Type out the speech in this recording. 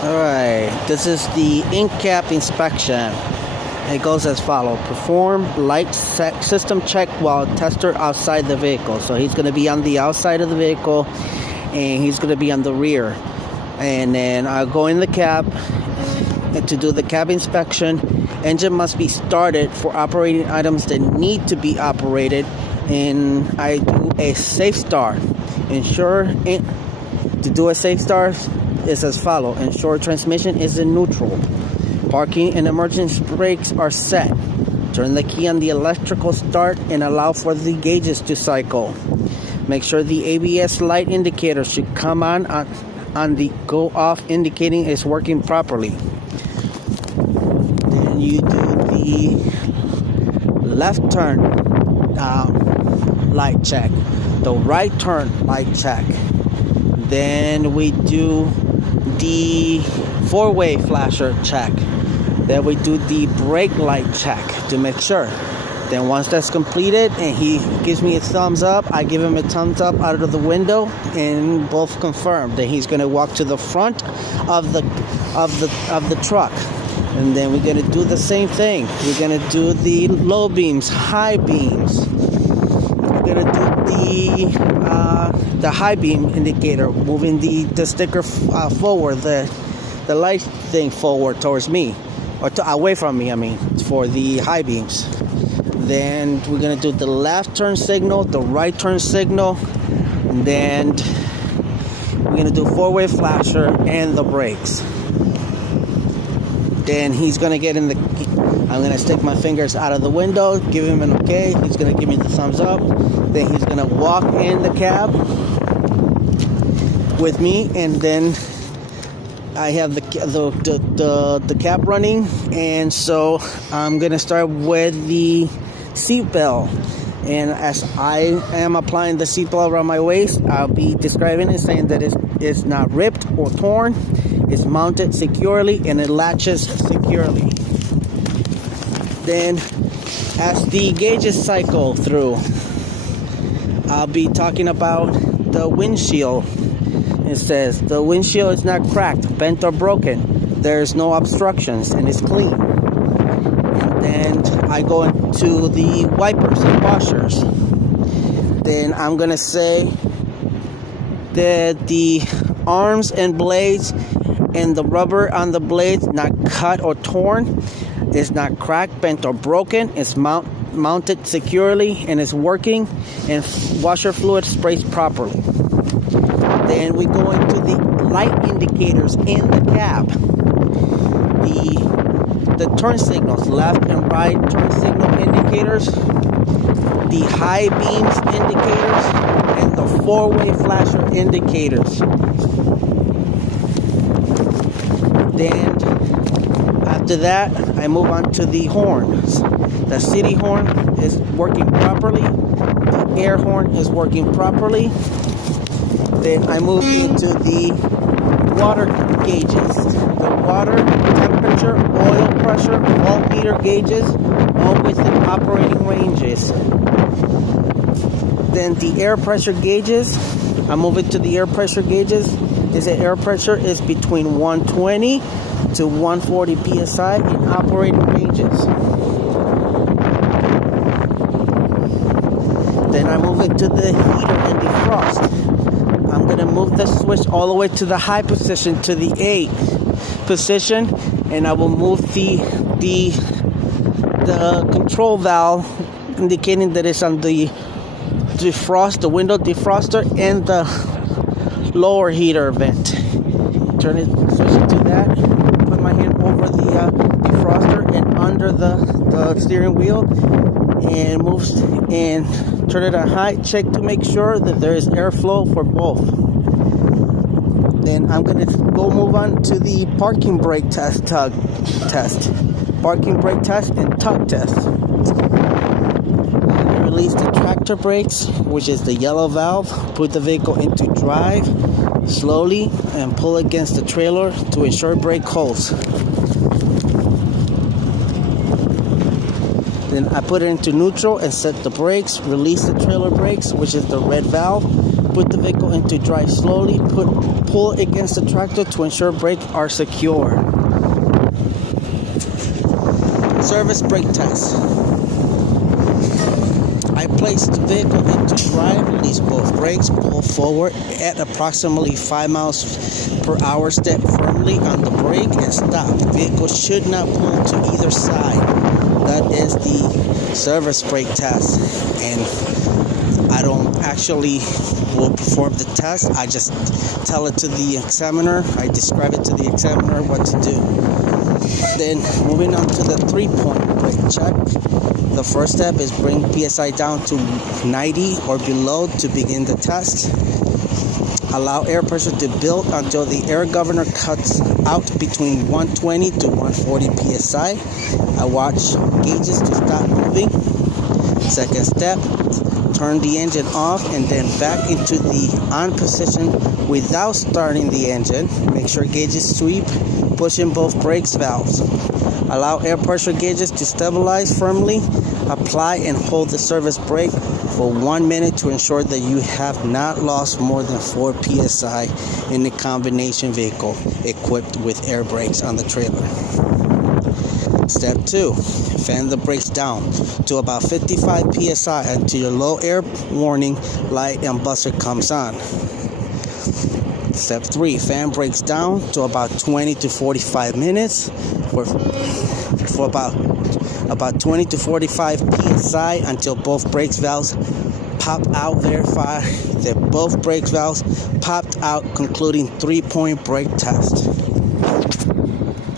Alright, this is the ink cap inspection. It goes as follows. Perform light system check while tester outside the vehicle. So he's going to be on the outside of the vehicle and he's going to be on the rear. And then I'll go in the cab and to do the cab inspection. Engine must be started for operating items that need to be operated. And I do a safe start. To do a safe start is as follows. Ensure transmission is in neutral. Parking and emergency brakes are set. Turn the key on the electrical start and allow for the gauges to cycle. Make sure the ABS light indicator should come on the go off, indicating it's working properly. Then you do the left turn light check, the right turn light check. Then we do the four-way flasher check. Then we do the brake light check to make sure. Then once that's completed and he gives me a thumbs up, I give him a thumbs up out of the window and both confirm. Then he's going to walk to the front of the truck. And then we're going to do the same thing. We're going to do the low beams, high beams. We're going to do the high beam indicator, moving the sticker forward, the light thing forward towards me, or away from me, for the high beams. Then we're going to do the left turn signal, the right turn signal, and then we're going to do four-way flasher and the brakes. Then he's going to get in I'm going to stick my fingers out of the window, give him an okay. He's going to give me the thumbs up. Then he's going to walk in the cab with me, and then I have the cab running, and so I'm going to start with the seat belt. And as I am applying the seat belt around my waist, I'll be describing it, saying that it's not ripped or torn. It's mounted securely and it latches securely. Then as the gauges cycle through, I'll be talking about the windshield. It says the windshield is not cracked, bent, or broken. There's no obstructions and it's clean. And then I go into the wipers and washers. Then I'm going to say that the arms and blades and the rubber on the blades not cut or torn. It's not cracked, bent, or broken. It's mounted securely and it's working, and washer fluid sprays properly. Then we go into the light indicators in the cab. The turn signals, left and right turn signal indicators, the high beams indicators, and the four-way flasher indicators. Then after that, I move on to the horns. The city horn is working properly. The air horn is working properly. Then I move into the water gauges. The water temperature, oil pressure, voltmeter gauges, all within operating ranges. Then the air pressure gauges, I move into the air pressure gauges. The air pressure is between 120 to 140 psi in operating ranges. Then I move into the heater and defrost. I'm going to move the switch all the way to the high position, to the 8 position, and I will move the control valve, indicating that it's on the window defroster and the lower heater vent. Turn it, switch it to that. Put my hand over the defroster and under the steering wheel, and moves and turn it on high. Check to make sure that there is airflow for both. Then I'm going to move on to the parking brake test, parking brake test and tug test. Release the tractor brakes, which is the yellow valve. Put the vehicle into drive slowly and pull against the trailer to ensure brake holds. Then I put it into neutral and set the brakes. Release the trailer brakes, which is the red valve. Put the vehicle into drive slowly. Pull against the tractor to ensure brakes are secure. Service brake test. I place the vehicle into drive, release both brakes, pull forward at approximately 5 miles per hour, step firmly on the brake and stop. Vehicle should not pull to either side. That is the service brake test. And I don't actually will perform the test. I just tell it to the examiner. I describe it to the examiner what to do. Then moving on to the 3-point brake check. The first step is bring PSI down to 90 or below to begin the test. Allow air pressure to build until the air governor cuts out between 120 to 140 PSI. I watch gauges to stop moving. Second step, turn the engine off and then back into the on position without starting the engine. Make sure gauges sweep, pushing both brakes valves. Allow air pressure gauges to stabilize firmly. Apply and hold the service brake for 1 minute to ensure that you have not lost more than 4 PSI in the combination vehicle equipped with air brakes on the trailer. Step 2, fan the brakes down to about 55 PSI until your low air warning light and buzzer comes on. Step 3, fan brakes down to about 20 to 45 minutes for about 20 to 45 PSI until both brakes valves pop out. Verify that both brake valves popped out, concluding 3-point brake test.